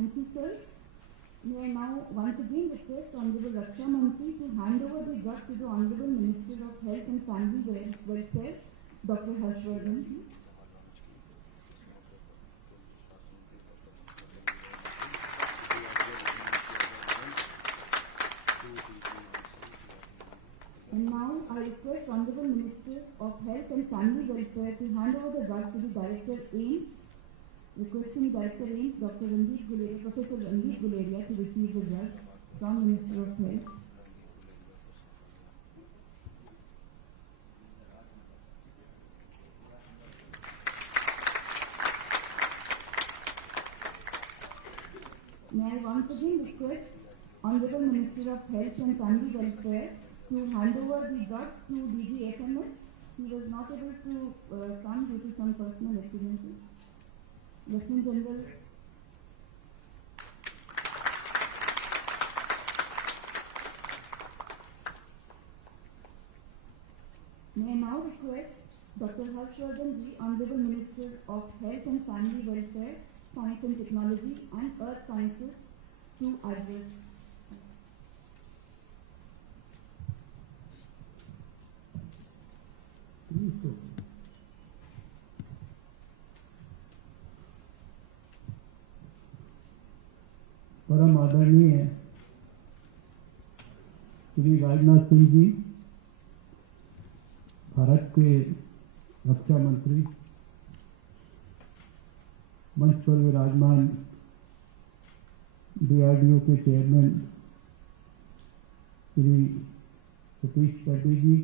Thank you, sir. May I now once again request Honorable Raksha Mantri to hand over the drug to the Honorable Minister of Health and Family Welfare, Dr. Harshvardhan. And now I request Honorable Minister of Health and Family Welfare to hand over the drug to the Director AIMS, requesting Director AIMS, Professor Randeep Guleria, to receive the drug from Minister of Health. May I once again request Honorable Minister of Health and Family Welfare to hand over the drug to DG FMS. He was not able to come due to some personal accidents. Lieutenant General. May I now request Dr. Harshvardhan Ji, Honorable Minister of Health and Family Welfare, Science and Technology and Earth Sciences, to address. परम आदरणीय श्री राजनाथ सिंह जी, भारत के रक्षा मंत्री, मंच पर विराजमान DRDO के chairman Shri Satish Reddy ji,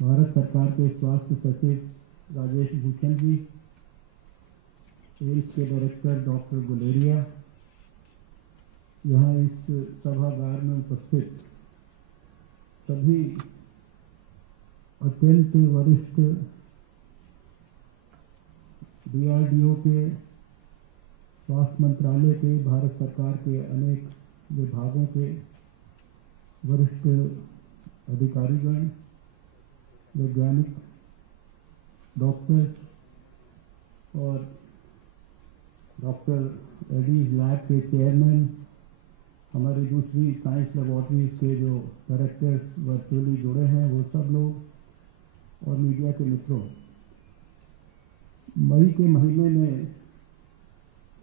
Bharat सरकार के स्वास्थ्य सचिव राजेश भूषण जी, एम्स के डायरेक्टर डॉक्टर गुलेरिया, यहाँ इस सभागार में उपस्थित सभी अत्यंत वरिष्ठ DRDO के, स्वास्थ्य मंत्रालय के, भारत सरकार के अनेक विभागों के वरिष्ठ अधिकारीगण, वैज्ञानिक, डॉक्टर और डॉक्टर एडीज लैब के चेयरमैन, हमारी दूसरी साइंस लेबोरेटरीज के जो डायरेक्टर्स वर्चुअली जुड़े हैं वो सब लोग, और मीडिया के मित्रों, मई के महीने में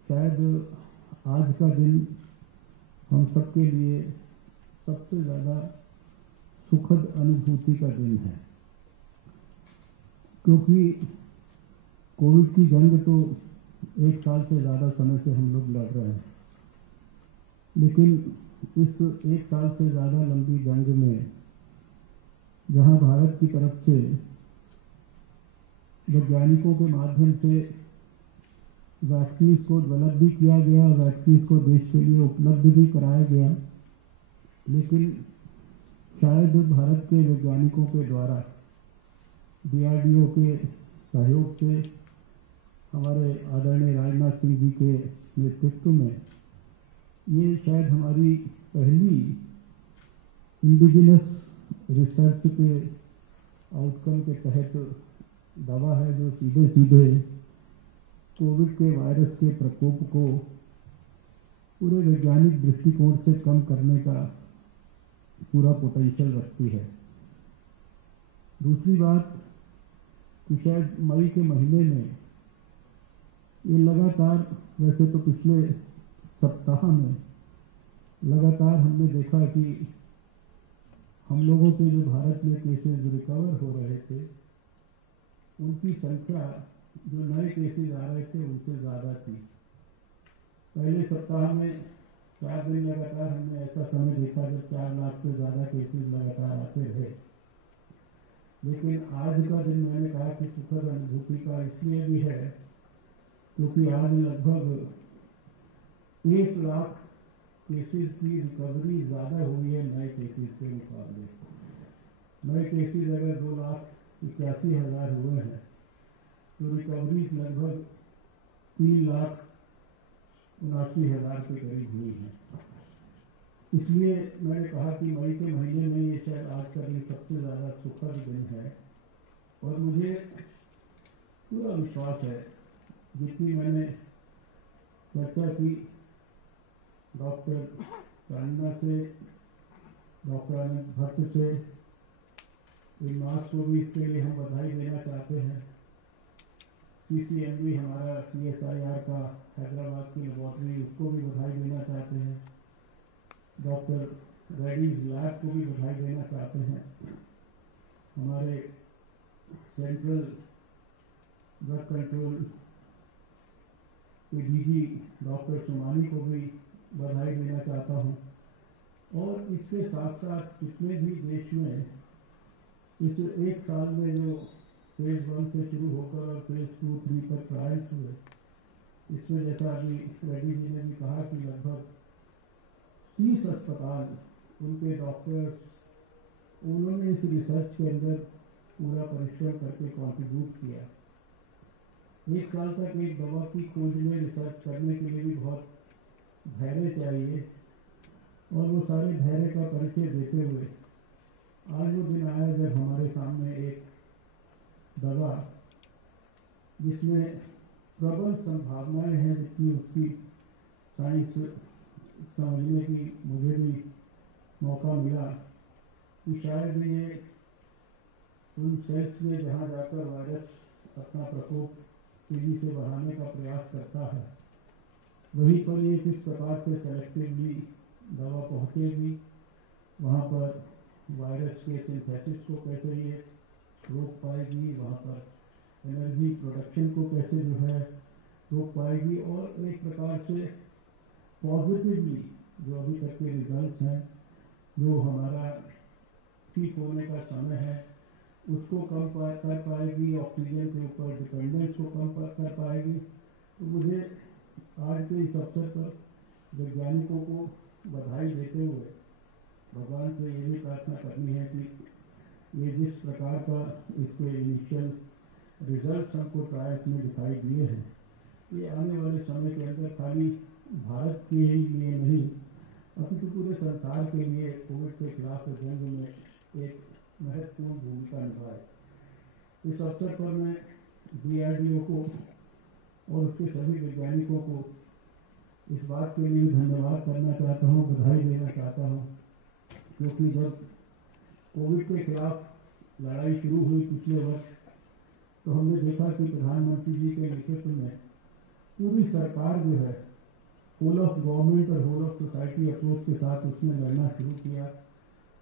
शायद आज का दिन हम सबके लिए सबसे ज़्यादा सुखद अनुभूति का दिन है, क्योंकि कोविड की जंग तो 1 साल से ज़्यादा समय से हम लोग लड़ रहे हैं, लेकिन इस 1 साल से ज़्यादा लंबी जंग में जहां भारत की तरफ से वैज्ञानिकों के माध्यम से वैक्सीन को डेवलप भी किया गया, वैक्सीन को देश के लिए उपलब्ध भी कराया गया, लेकिन शायद भारत के वैज्ञानिकों के द्वारा DRDO के सहयोग से, हमारे आदरणीय राजनाथ सिंह जी के नेतृत्व में, ये शायद हमारी पहली इंडिजिनस रिसर्च के आउटकम के तहत दवा है जो सीधे सीधे कोविड के वायरस के प्रकोप को पूरे वैज्ञानिक दृष्टिकोण से कम करने का पूरा पोटेंशियल रखती है। दूसरी बात कि शायद मई के महीने में ये लगातार, वैसे तो पिछले सप्ताह में लगातार हमने देखा कि हम लोगों के जो भारत में केसेस रिकवर हो रहे थे, उनकी संख्या जो नए केसेस आ रहे थे उनसे ज़्यादा थी। पहले सप्ताह में 4 दिन लगातार हमने ऐसा समय देखा जब 4 लाख से ज़्यादा केसेस लगातार आते रहे, लेकिन आज का दिन मैंने कहा कि सुखद अनुभूति का इसलिए भी है क्योंकि आज लगभग 1 लाख केसेस की रिकवरी ज़्यादा हुई है नए केसेस के मुकाबले। नए केसेस अगर 2,81,000 हुए हैं तो रिकवरीज लगभग 3,79,000 के करीब हुई है। इसलिए मैंने कहा कि मई के महीने में ये शायद आज का दिन सबसे ज़्यादा सुखद दिन है, और मुझे पूरा विश्वास है, जितनी मैंने चर्चा की डॉक्टर चांदना से, डॉक्टर अनंत भट्ट से। इन मास को भी इसके लिए हम बधाई देना चाहते हैं। CCMB हमारा CSIR का हैदराबाद की लेबॉर्ट्री, उसको भी बधाई देना चाहते हैं। डॉक्टर रेड्डीज लैब को भी बधाई देना चाहते हैं। हमारे सेंट्रल ड्रग कंट्रोल के DG डॉक्टर सोमानी को भी बधाई देना चाहता हूँ। और इसके साथ साथ जितने भी देश में इस एक साल में जो फेज 1 से शुरू होकर और फेज 2, 3 तक ट्रायल्स हुए, इसमें जैसा अभी रेड्डी जी ने भी कहा कि लगभग 30 अस्पताल, उनके डॉक्टर्स, उन्होंने इस रिसर्च के अंदर पूरा परिश्रम करके कंट्रीब्यूट किया। एक साल तक एक दवा की खोज में रिसर्च करने के लिए भी बहुत धैर्य चाहिए, और वो सारे धैर्य का परिचय देते हुए आज वो दिन आया जब हमारे सामने एक दवा जिसमें प्रबल संभावनाएं हैं, जितनी उसकी साइंस समझने की मुझे भी मौका मिला कि शायद ये उन सेल्स में जहाँ जाकर वायरस अपना प्रकोप तेजी से बढ़ाने का प्रयास करता है, वहीं पर ये किस प्रकार से सेलेक्टिवली दवा पहुँचेगी, वहाँ पर वायरस के सिंथेसिस को कैसे ये रोक पाएगी, वहाँ पर एनर्जी प्रोडक्शन को कैसे जो है रोक पाएगी, और एक प्रकार से पॉजिटिवली जो अभी तक के रिजल्ट्स हैं, जो हमारा ठीक होने का समय है उसको कम कर पाएगी, ऑक्सीजन के ऊपर डिपेंडेंस को कम कर पाएगी। तो मुझे आज के इस अवसर पर वैज्ञानिकों को बधाई देते हुए भगवान से ये भी प्रार्थना करनी है कि ये जिस प्रकार का इसके इनिशियल रिजल्ट हमको ट्रायल्स में दिखाई दिए हैं, ये आने वाले समय के अंदर खाली भारत के ही लिए नहीं, अपितु पूरे संसार के लिए कोविड के खिलाफ जंग में एक महत्वपूर्ण भूमिका निभाए। इस अवसर पर मैं DRDO को और उसके सभी वैज्ञानिकों को इस बात के लिए धन्यवाद करना चाहता हूँ, बधाई देना चाहता हूँ, क्योंकि जब कोविड के खिलाफ लड़ाई शुरू हुई पिछले वर्ष, तो हमने देखा कि प्रधानमंत्री जी के नेतृत्व में पूरी सरकार जो है होल ऑफ गवर्नमेंट और होल ऑफ सोसाइटी अप्रोच के साथ उसने लड़ना शुरू किया,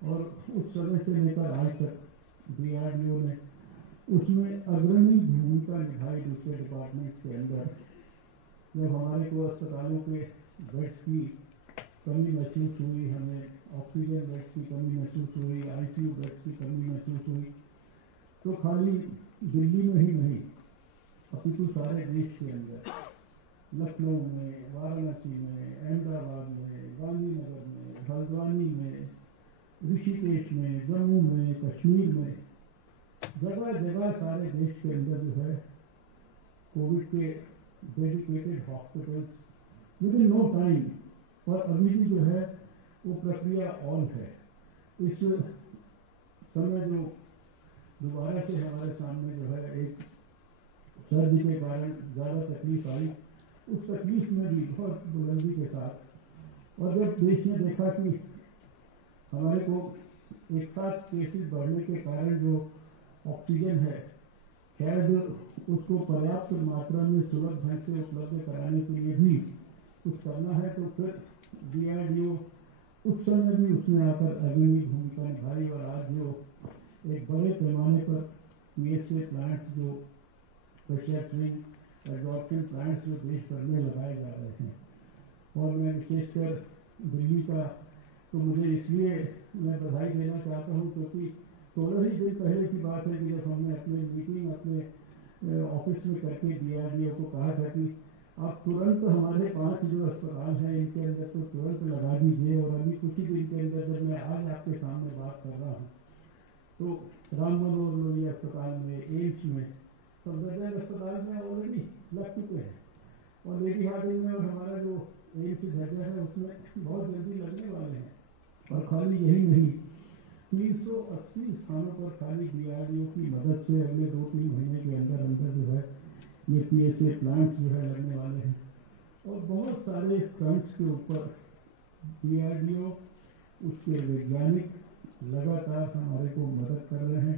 और उस समय से लेकर आज तक DRDO ने उसमें अग्रणी भूमिका निभाई। दूसरे डिपार्टमेंट्स के अंदर जब हमारे को अस्पतालों के बेड्स की कमी महसूस हुई, हमें ऑक्सीजन बेड्स की कमी महसूस हुई, ICU बेड्स की कमी महसूस हुई, तो खाली दिल्ली में ही नहीं अपितु सारे देश के अंदर, लखनऊ में, वाराणसी में, अहमदाबाद में, गांधीनगर में, हल्द्वानी में, ऋषिकेश में, जम्मू में, कश्मीर में, जगह जगह सारे देश के अंदर जो है कोविड के dedicated hospitals with in no time, और अभी भी जो है वो प्रक्रिया ऑन है। इस समय जो दोबारा से हमारे सामने जो है एक सर्दी के कारण ज़्यादा तकलीफ आई, उस तकलीफ में भी बहुत बुलंदी के साथ, और जब देश ने देखा कि हमारे को एक साथ केसेस बढ़ने के कारण जो ऑक्सीजन है शायद उसको पर्याप्त मात्रा में सुलभ ढंग से उपलब्ध कराने के लिए भी कुछ करना है, तो फिर DRDO उस समय भी उसने आकर अग्रणी भूमिका निभाई, और आज जो एक बड़े पैमाने पर PHA प्लांट्स, जो प्रेशर स्विंग एब्जॉर्प्शन प्लांट्स जो देश भर में लगाए जा रहे हैं, और मैं विशेषकर दिल्ली का तो मुझे इसलिए मैं बधाई देना चाहता हूँ क्योंकि 16 ही दिन पहले की बात है कि जब हमने अपने मीटिंग अपने ऑफिस में करके DRDO को कहा था कि आप तुरंत हमारे 5 जो अस्पताल हैं इनके अंदर तो तुरंत लगा दीजिए, और अभी कुछ ही दिन के अंदर जब मैं आज आपके सामने बात कर रहा हूँ तो राम मनोहर लोहिया अस्पताल में, एम्स में, सफदरजंग अस्पताल में ऑलरेडी लग चुके हैं, और लेडी हार्डिंग में और हमारा जो एम्स झज्जर है उसमें बहुत जल्दी लगने वाले हैं। और खाली यही नहीं, 380 स्थानों पर खाली DRDO की मदद से अगले 2-3 महीने के अंदर अंदर जो है ये PHA प्लांट्स जो है लगने वाले हैं। और बहुत सारे फ्रंट्स के ऊपर DRDO उसके वैज्ञानिक लगातार हमारे को मदद कर रहे हैं।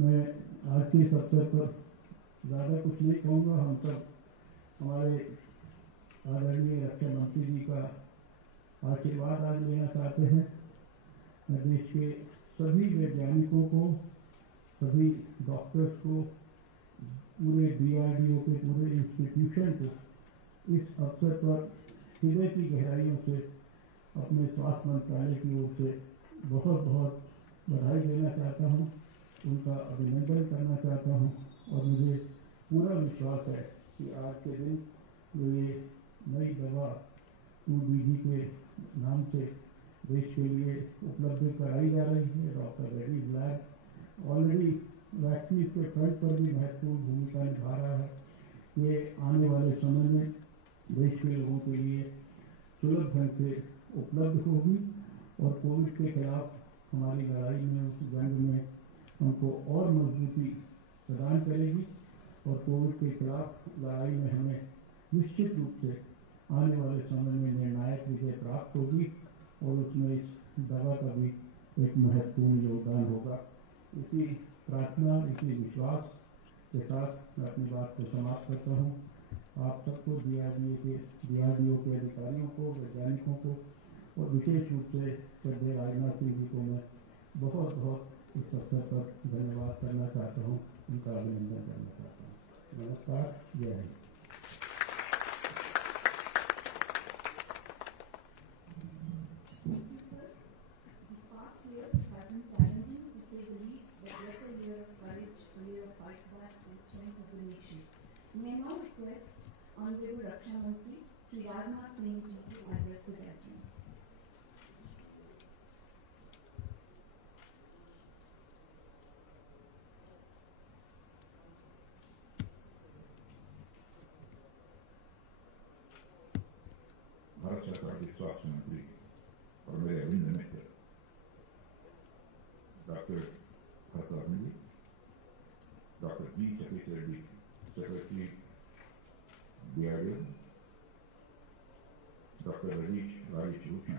मैं आज के इस अवसर पर ज़्यादा कुछ नहीं कहूँगा। हम सब हमारे आदरणीय रक्षा मंत्री जी का आशीर्वाद आज लेना चाहते हैं। मैं देश के सभी वैज्ञानिकों को, सभी डॉक्टर्स को, पूरे DRDO के पूरे इंस्टीट्यूशन को इस अवसर पर हृदय की गहराइयों से अपने स्वास्थ्य मंत्रालय की ओर से बहुत बहुत बधाई देना चाहता हूँ, उनका अभिनंदन करना चाहता हूँ। और मुझे पूरा विश्वास है कि आज के दिन जो ये नई दवा 2DG के नाम से देश के लिए उपलब्ध कराई जा रही है, doctor Reddy's lab already vaccine के फ्रंट पर भी महत्वपूर्ण भूमिका निभा रहा है। ये आने वाले समय में देश के लोगों के लिए सुलभ ढंग से उपलब्ध होगी और कोविड के खिलाफ हमारी लड़ाई में, उस जंग में हमको और मजबूती प्रदान करेगी और कोविड के खिलाफ लड़ाई में हमें निश्चित रूप से आने वाले समय में निर्णायक विजय प्राप्त होगी और उसमें इस दवा का भी एक महत्वपूर्ण योगदान होगा। इसी प्रार्थना, इसी विश्वास के साथ मैं अपनी बात को समाप्त करता हूँ। आप सबको DRDO के अधिकारियों को, वैज्ञानिकों को और विशेष रूप से श्रद्धेय राजनाथ सिंह जी को मैं बहुत बहुत इस अवसर पर धन्यवाद करना चाहता हूँ, उनका अभिनंदन करना चाहता हूँ। नमस्कार, जय Hind. May now request Honorable Raksha Mantri Shri Rajnath Singh ji to address the gathering. Bharat सरकार के स्वास्थ्य मंत्री और मेरे अभिन्न मित्र doctor Harshvardhan ji, doctor G Satish Reddy, secretary DRDO, doctor Rajesh Bhushan,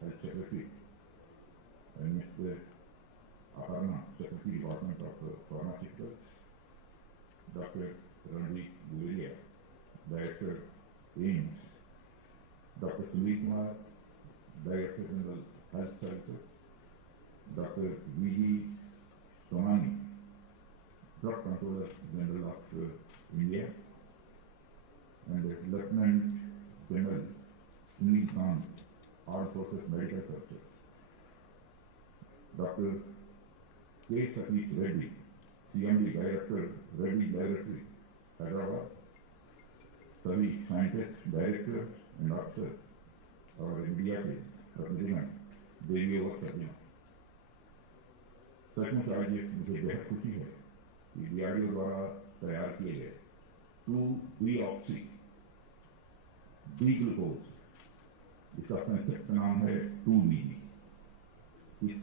health secretary, and mister Aparna, secretary department of pharmaceuticals, doctor Randeep Guleria, director AIIMS, doctor Sunil Kumar, director general health services, doctor VG Somani, drug controller general of India, and Lieutenant General Sunil Kant, Armed Forces Medical Services, Dr. K. Satish Reddy, CMD Director, Reddy Laboratory, Hyderabad, सभी scientist, director and officer और India के प्रतिनिधिगण, देवी और सज्जनों, सचमुच आज मुझे बेहद खुशी है कि DRDO द्वारा तैयार किए गए 2-deoxy डी ग्लूकोज, इसका संक्षिप्त नाम है 2DG, इस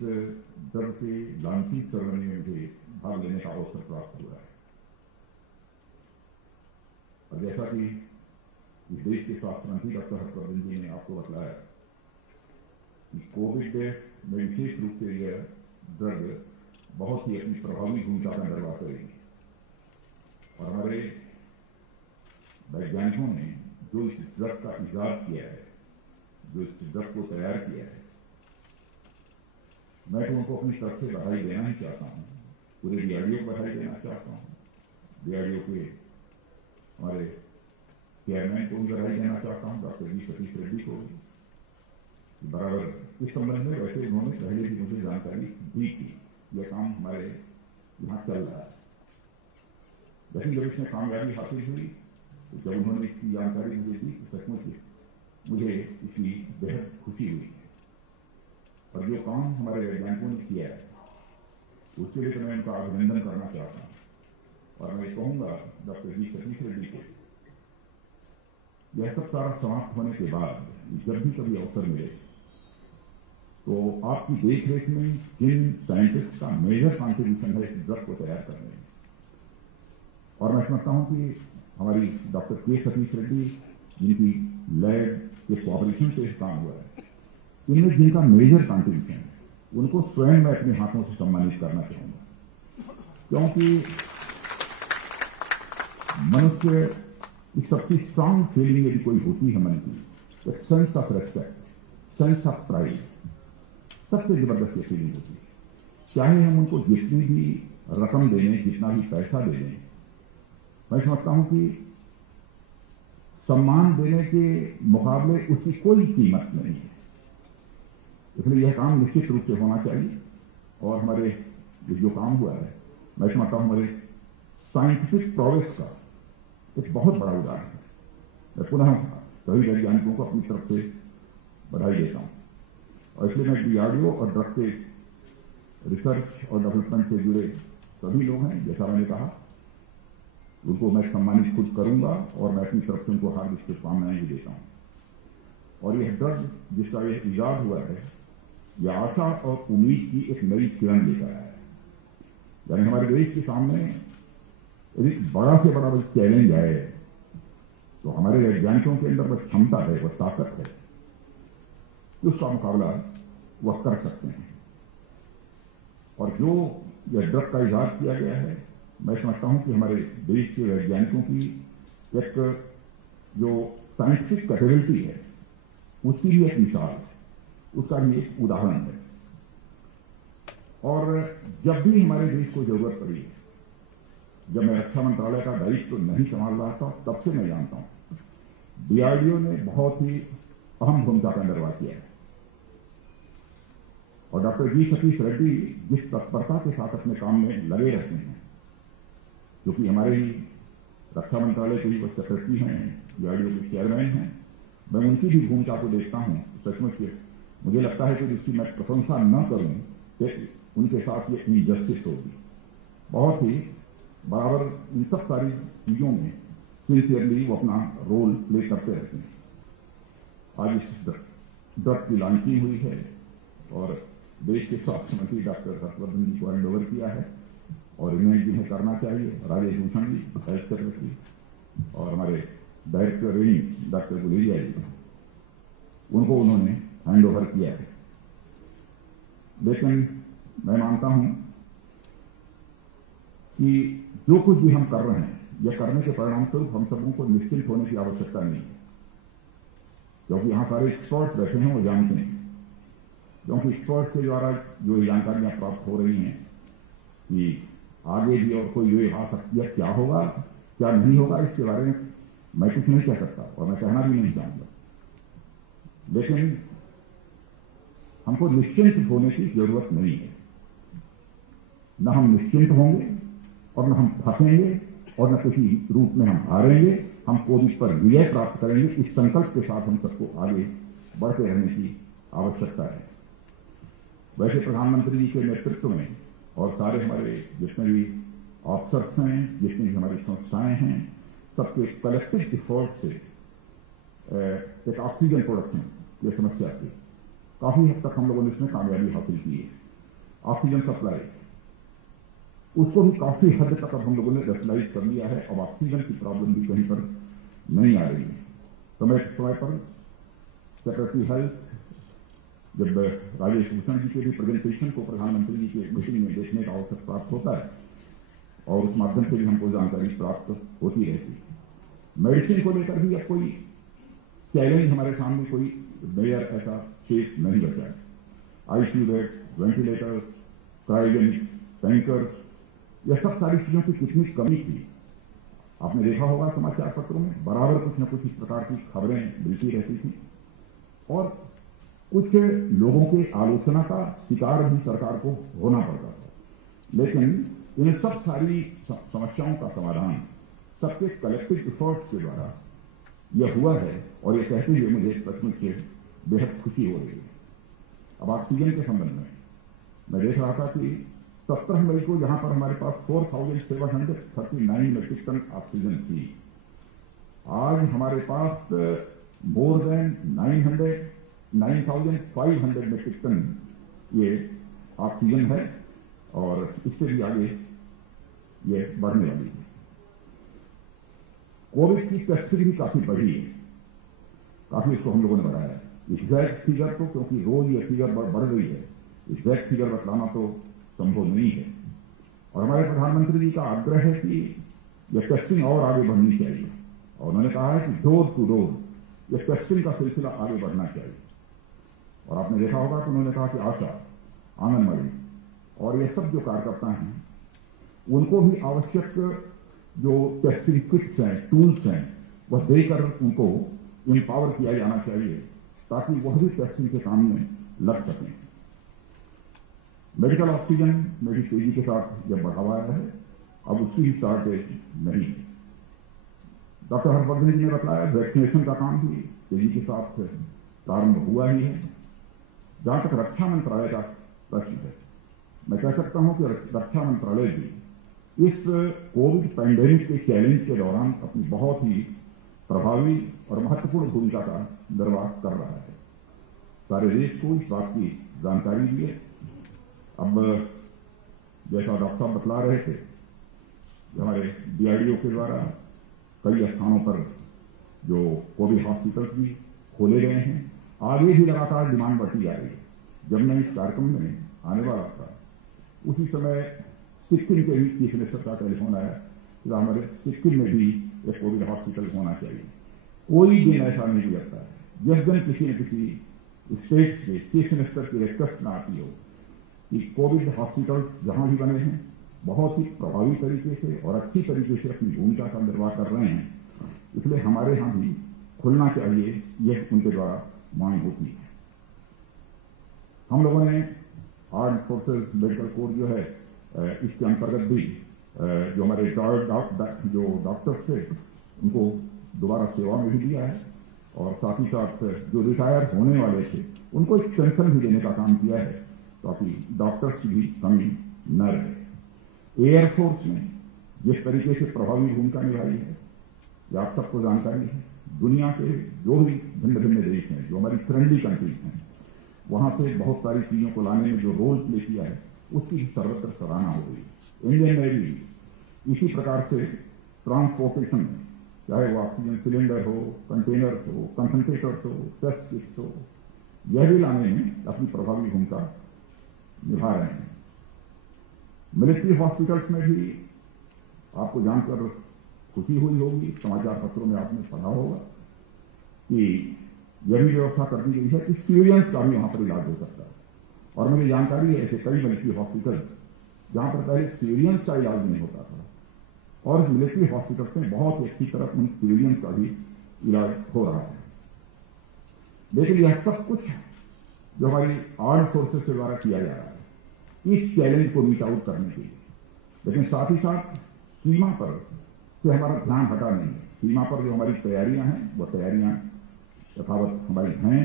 ड्रग के लॉन्चिंग सेरेमनी में मुझे भाग लेने का अवसर प्राप्त हुआ है। और जैसा कि इस देश के स्वास्थ्य मंत्री डॉक्टर हर्षवर्धन जी ने आपको बताया कि कोविड में विशेष रूप से यह ड्रग बहुत ही अपनी प्रभावी भूमिका का निर्वाह करेगी और हमारे वैज्ञानिकों ने जो इस ड्रग का इजाद किया है, जो इस ड्रग को तैयार किया है, मैं तो उनको अपनी तरफ से बधाई देना ही चाहता हूँ। पूरे DRDO को बधाई देना चाहता हूँ, DRDO के हमारे चेयरमैन को भी बधाई देना चाहता हूँ, डॉक्टर जी सतीश रेड्डी को भी। बराबर इस संबंध में वैसे उन्होंने पहले भी मुझे जानकारी दी थी, यह काम हमारे यहाँ चल रहा है। लेकिन जब इसमें कामयाबी हासिल हुई, तो जब उन्होंने इसकी जानकारी मुझे दी, तो सचमुच मुझे इसकी बेहद खुशी हुई। और जो काम हमारे वैज्ञानिकों ने किया है, उसके लिए तो मैं उनका अभिनंदन करना चाहता हूँ। और मैं कहूँगा डॉक्टर जी सतीश रेड्डी को, यह सब सारा समाप्त होने के बाद जब भी कभी अवसर मिले तो आपकी देखरेख में जिन साइंटिस्ट का मेजर कॉन्ट्रीब्यूशन है इस ड्रग को तैयार करने में, और मैं समझता हूं कि हमारी डॉक्टर के सतीश रेड्डी, जिनकी लैब के कोऑपरेशन से काम हुआ है, इनमें जिनका मेजर कंट्रीब्यूशन है, उनको स्वयं मैं अपने हाथों से सम्मानित करना चाहूंगा, क्योंकि मनुष्य की सबसे स्ट्रांग फीलिंग यदि कोई होती है मन की, एक sense of respect, sense of pride, सबसे जबरदस्त ये फीलिंग होती है। चाहे हम उनको जितनी भी रकम दे दें, जितना भी पैसा दे दें, मैं समझता हूं कि सम्मान देने के मुकाबले उसकी कोई कीमत नहीं है। इसलिए यह काम निश्चित रूप से होना चाहिए। और हमारे जो काम हुआ है, मैं समझता हूं हमारे साइंटिफिक प्रोग्रेस का एक बहुत बड़ा उदाहरण है। मैं पुनः सभी वैज्ञानिकों को अपनी तरफ से बधाई देता हूं, और इसलिए मैं डीआरडीओ और ड्रग के रिसर्च और डेवलपमेंट से जुड़े सभी लोग हैं, जैसा मैंने कहा, उनको मैं सम्मानित खुद करूंगा और मैं अपनी तरफ से उनको हार्दिक शुभकामनाएं भी देता हूं। और यह ड्रग जिसका यह इजाद हुआ है, यह आशा और उम्मीद की एक नई किरण लेकर आया है। यानी हमारे देश के सामने यदि बड़ा से बड़ा वह चैलेंज आए तो हमारे वैज्ञानिकों के अंदर वह क्षमता है, वह ताकत है कि उसका मुकाबला वह कर सकते हैं। और जो यह ड्रग का इजाद किया गया है, मैं समझता हूं कि हमारे देश के वैज्ञानिकों की एक जो साइंटिफिक कैपेबिलिटी है, उसकी भी एक मिसाल है, उसका भी एक उदाहरण है। और जब भी हमारे देश को जरूरत पड़ी है, जब मैं रक्षा मंत्रालय का दायित्व नहीं संभाल रहा था, तब से मैं जानता हूं डीआरडीओ ने बहुत ही अहम भूमिका का निर्वाह किया है। और डॉक्टर जी सतीश रेड्डी जिस तत्परता के साथ अपने काम में लगे रहते हैं, क्योंकि हमारे ही रक्षा मंत्रालय के ही वो सेक्रेटरी हैं, डीआरडीओ के चेयरमैन हैं, मैं उनकी भी भूमिका को देखता हूं। सचमुच मुझे लगता है कि जिसकी मैं प्रशंसा न करूं तो उनके साथ ये इनजस्टिस होगी। बहुत ही बराबर इन सब सारी चीजों में सिंसियरली वो अपना रोल प्ले करते रहते हैं। आज इस ड्रग की लॉन्चिंग हुई है और देश के स्वास्थ्य मंत्री डॉक्टर हर्षवर्धन जी को हैंडओवर किया है, और इन्हें जिन्हें करना चाहिए राजेश भूषण जी, हेल्थ सेक्रेटरी, और हमारे डायरेक्टर रेंज डॉक्टर गुलेरिया जी, उनको उन्होंने हैंडओवर किया है। लेकिन मैं मानता हूं कि जो कुछ भी हम कर रहे हैं, यह करने के परिणाम स्वरूप हम सबों को निश्चिंत होने की आवश्यकता नहीं है, क्योंकि यहां सारे एक्सपर्ट बैठे हैं, वो जानते हैं। क्योंकि एक्सपर्ट के द्वारा जो जानकारियां प्राप्त हो रही हैं कि आगे भी और कोई ये आ सकती है, क्या होगा क्या नहीं होगा, इसके बारे में मैं कुछ नहीं कह सकता और मैं कहना भी नहीं चाहूंगा। लेकिन हमको निश्चिंत होने की जरूरत नहीं है। न हम निश्चिंत होंगे और न हम फंसेंगे और न किसी रूप में हम हारेंगे। हम कोविड पर विजय प्राप्त करेंगे, इस संकल्प के साथ हम सबको आगे बढ़ते रहने की आवश्यकता है। वैसे प्रधानमंत्री जी के नेतृत्व में और सारे हमारे जितने भी ऑफिसर्स हैं, जितनी भी हमारी संस्थाएं हैं, सबके कलेक्टिव एफर्ट से एक ऑक्सीजन प्रोडक्शन की समस्या थी, काफी हद तक हम लोगों ने इसमें कामयाबी हासिल की है। ऑक्सीजन सप्लाई उसको भी काफी हद तक अब हम लोगों ने रेगुलाइज कर लिया है। अब ऑक्सीजन की प्रॉब्लम भी कहीं पर नहीं आ रही है। समय पर सेक्रेटरी हेल्थ जब राजेश भूषण जी के भी प्रेजेंटेशन को प्रधानमंत्री जी की मीटिंग में देखने का अवसर प्राप्त होता है और उस माध्यम से भी हमको जानकारी प्राप्त होती रहती है। मेडिसिन को लेकर भी अब कोई चैलेंज हमारे सामने कोई मेजर ऐसा केस नहीं बचा है। ICU bed, ventilator, cryogenic tanker, यह सब सारी चीजों की कितनी कमी थी। आपने देखा होगा समाचार पत्रों में बराबर कुछ न कुछ इस प्रकार की खबरें मिलती रहती थी और कुछ लोगों के आलोचना का शिकार भी सरकार को होना पड़ता था। लेकिन इन सब सारी समस्याओं का समाधान सबके कलेक्टिव एफर्ट्स के द्वारा यह हुआ है और यह कहते हुए मुझे सचमुच से बेहद खुशी हो रही है। अब ऑक्सीजन के संबंध में मैं देख रहा था कि 17 मई को यहां पर हमारे पास 4,739 मेट्रिक टन ऑक्सीजन थी। आज हमारे पास मोर देन 9,500 मेट्रिक टन ये ऑक्सीजन है और इससे भी आगे ये बढ़ने वाली है। कोविड की टेस्टिंग भी काफी बढ़ी है। काफी इसको हम लोगों ने बढ़ाया। एग्जैक्ट फिगर तो, क्योंकि रोज ये फिगर बढ़ रही है, एग्जैक्ट फिगर बतलाना तो संभव नहीं है। और हमारे प्रधानमंत्री जी का आग्रह है कि यह टेस्टिंग और आगे बढ़नी चाहिए, और उन्होंने कहा है कि डोर टू डोर यह टेस्टिंग का सिलसिला आगे बढ़ना चाहिए। और आपने देखा होगा कि उन्होंने कहा कि आशा, आंगनबाड़ी और ये सब जो कार्यकर्ता हैं उनको भी आवश्यक जो टेस्टिंग किट्स हैं, टूल्स हैं, वह देकर उनको एम्पावर किया जाना चाहिए ताकि वह भी टेस्टिंग के काम में लग सकें। मेडिकल ऑक्सीजन में भी तेजी के साथ जब बढ़ावा आया है, अब उसकी भी शॉर्टेज नहीं है। डॉक्टर हर्षवर्धन जी ने बताया वैक्सीनेशन का काम भी तेजी के साथ प्रारंभ हुआ ही है। जहां तक रक्षा मंत्रालय का प्रश्न है, मैं कह सकता हूं कि रक्षा मंत्रालय भी इस कोविड पैंडेमिक के चैलेंज के दौरान अपनी बहुत ही प्रभावी और महत्वपूर्ण भूमिका का निर्वाह कर रहा है। सारे देश को इस बात की जानकारी दी है। अब जैसा डॉक्टर साहब बतला रहे थे, हमारे डीआरडीओ के द्वारा कई स्थानों पर जो कोविड हॉस्पिटल्स भी खोले गए हैं, आगे भी लगातार डिमांड बढ़ती जा रही है। जब मैं इस कार्यक्रम में आने वाला था, उसी समय सिक्किम के भी चीफ मिनिस्टर का टेलीफोन आया कि हमारे सिक्किम में भी एक कोविड हॉस्पिटल होना चाहिए। कोई दिन ऐसा नहीं गुजरता है जिस दिन किसी न किसी स्टेट से चीफ मिनिस्टर की रिक्वेस्ट न आती हो कि कोविड हॉस्पिटल जहां भी बने हैं बहुत ही प्रभावी तरीके से और अच्छी तरीके से अपनी भूमिका का निर्वाह कर रहे हैं, इसलिए हमारे यहां भी खुलना चाहिए, यह उनके द्वारा मांग होती है। हम लोगों ने आर्म्ड फोर्सेस मेडिकल कोर जो है, इसके अंतर्गत भी जो हमारे जो डॉक्टर्स थे उनको दोबारा सेवा में भी दिया है, और साथ ही साथ जो रिटायर होने वाले थे उनको एक पेंशन भी देने का काम किया है ताकि डॉक्टर्स की भी कमी न रहे। एयरफोर्स ने जिस तरीके से प्रभावी भूमिका निभाई है, ये आप सबको जानकारी है। दुनिया के जो भी भिन्न भिन्न देश हैं, जो हमारी फ्रेंडली कंट्रीज हैं, वहां से बहुत सारी चीजों को लाने में जो रोल प्ले किया है उसकी सर्वत्र सराहना हो रही है। इंडियन नेवी इसी प्रकार से ट्रांसपोर्टेशन, चाहे वो ऑक्सीजन सिलेंडर हो, कंटेनर हो, कंसंट्रेटर्स हो, टेस्ट किट्स हो, यह भी लाने में अपनी प्रभावी भूमिका निभा रहे हैं। मिलिट्री हॉस्पिटल्स में भी आपको जानकर खुशी हुई होगी, समाचार पत्रों में आपने पढ़ा होगा कि यह भी व्यवस्था कर दी गई है कि सिविलियंस का भी वहां पर इलाज हो सकता है। और मुझे जानकारी है ऐसे कई मिलिट्री हॉस्पिटल जहां पर पहले सिविलियंस का इलाज नहीं होता था, और मिलिट्री हॉस्पिटल्स में बहुत अच्छी तरह उन सिविलियंस का भी इलाज हो रहा है। लेकिन यह सब कुछ जो हमारी आर्म्ड फोर्सेस के द्वारा किया जा रहा है इस चैलेंज को मीट आउट करने के लिए, लेकिन साथ ही साथ सीमा पर से हमारा ध्यान हटा नहीं है। सीमा पर जो हमारी तैयारियां हैं वह तैयारियां यथावत हमारी हैं,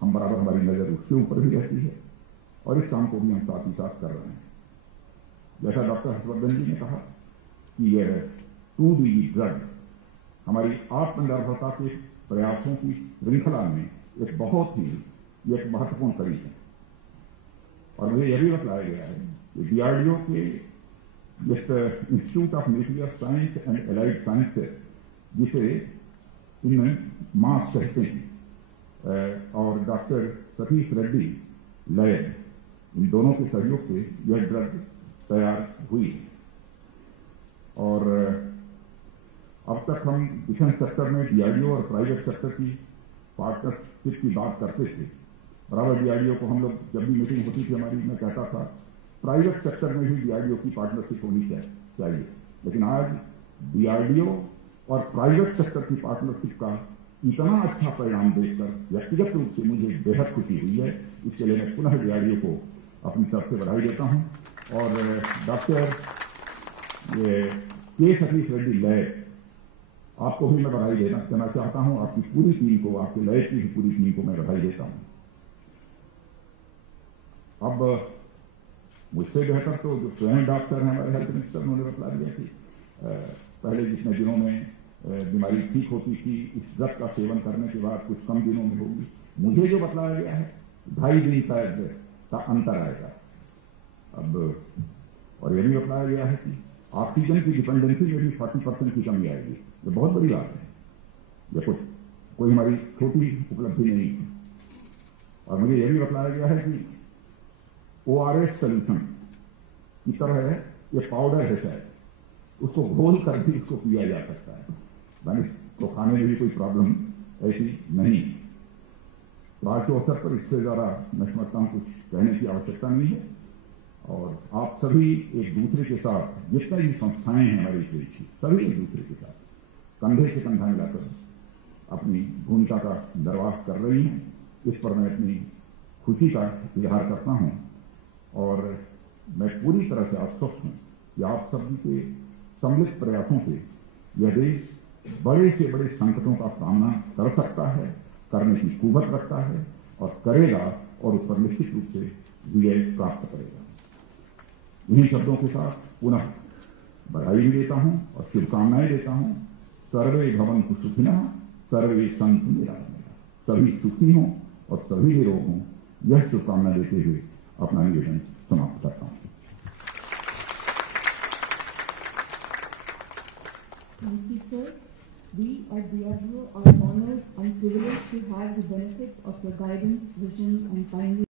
हम बराबर हमारी नजर उसके ऊपर भी रहती है, और इस काम को भी हम साथ ही साथ कर रहे हैं। जैसा डॉक्टर हर्षवर्धन जी ने कहा कि यह 2D ड्रग हमारी आत्मनिर्भरता के प्रयासों की श्रृंखला में एक बहुत ही एक महत्वपूर्ण कड़ी है। और मुझे यह भी बताया गया है कि डीआरडीओ के institute of nuclear science and allied sciences, जिसे इनमें मास कहते हैं, और डॉक्टर सतीश रेड्डी लैब, इन दोनों के सहयोग से यह ड्रग तैयार हुई है। और अब तक हम डिफेंस सेक्टर में डीआरडीओ और प्राइवेट सेक्टर की पार्टनरशिप की बात करते थे। बराबर डीआरडीओ को हम लोग जब भी मीटिंग होती थी हमारी, मैं कहता था प्राइवेट सेक्टर में भी डीआरडीओ की पार्टनरशिप होनी चाहिए। लेकिन आज डीआरडीओ और प्राइवेट सेक्टर की पार्टनरशिप का इतना अच्छा परिणाम देखकर व्यक्तिगत रूप से मुझे बेहद खुशी हुई है। इसके लिए मैं पुनः डीआरडीओ को अपनी तरफ से बधाई देता हूं। और डॉक्टर के सतीश रेड्डी लैब, आपको भी मैं बधाई देना चाहता हूं। आपकी पूरी टीम को, आपके लैब की पूरी टीम को मैं बधाई देता हूं। अब मुझसे बेहतर तो जो स्वयं डॉक्टर हैं हमारे हेल्थ मिनिस्टर, उन्होंने बता दिया कि पहले जितने दिनों में बीमारी ठीक होती थी, इस ड्रग का सेवन करने के बाद कुछ कम दिनों में होगी। मुझे जो बताया गया है 2.5 दिन का अंतर आएगा अब। और यह भी बताया गया है कि ऑक्सीजन की डिपेंडेंसी में भी 40% की कमी आएगी। ये बहुत बड़ी बात है। ये कुछ कोई हमारी छोटी उपलब्धि नहीं है। और मुझे यह भी बताया गया है कि ORS सोल्यूशन की तरह है, ये पाउडर है शायद, उसको घोल कर भी उसको पिया जा सकता है, यानी तो खाने में भी कोई प्रॉब्लम ऐसी नहीं। तो आज के अवसर पर इससे ज्यादा मैं समझता हूं कुछ कहने की आवश्यकता नहीं है। और आप सभी एक दूसरे के साथ, जितने भी संस्थाएं हैं हमारी देश की, सभी एक दूसरे के साथ कंधे से कंधा मिलाकर अपनी भूमिका का निर्वाह कर रही हैं। इस पर मैं अपनी खुशी का इजहार करता हूं और मैं पूरी तरह से आश्वस्त हूं कि आप सभी के सम्मिलित प्रयासों से यह देश बड़े से बड़े संकटों का सामना कर सकता है, करने की कुवत रखता है और करेगा, और उस पर निश्चित रूप से विजय प्राप्त करेगा। इन्हीं शब्दों के साथ पुनः बधाई भी देता हूं और शुभकामनाएं देता हूं। सर्वे भवन्तु सुखिनः, सर्वे सन्तु निरामयाः। सभी सुखी हों और सभी निरोग हों, यह शुभकामना देते हुए अपना निवेदन समाप्त करता हूं। Thank you, sir. We at DRDO are honored and privileged to have the benefit of your guidance, vision, and kindness.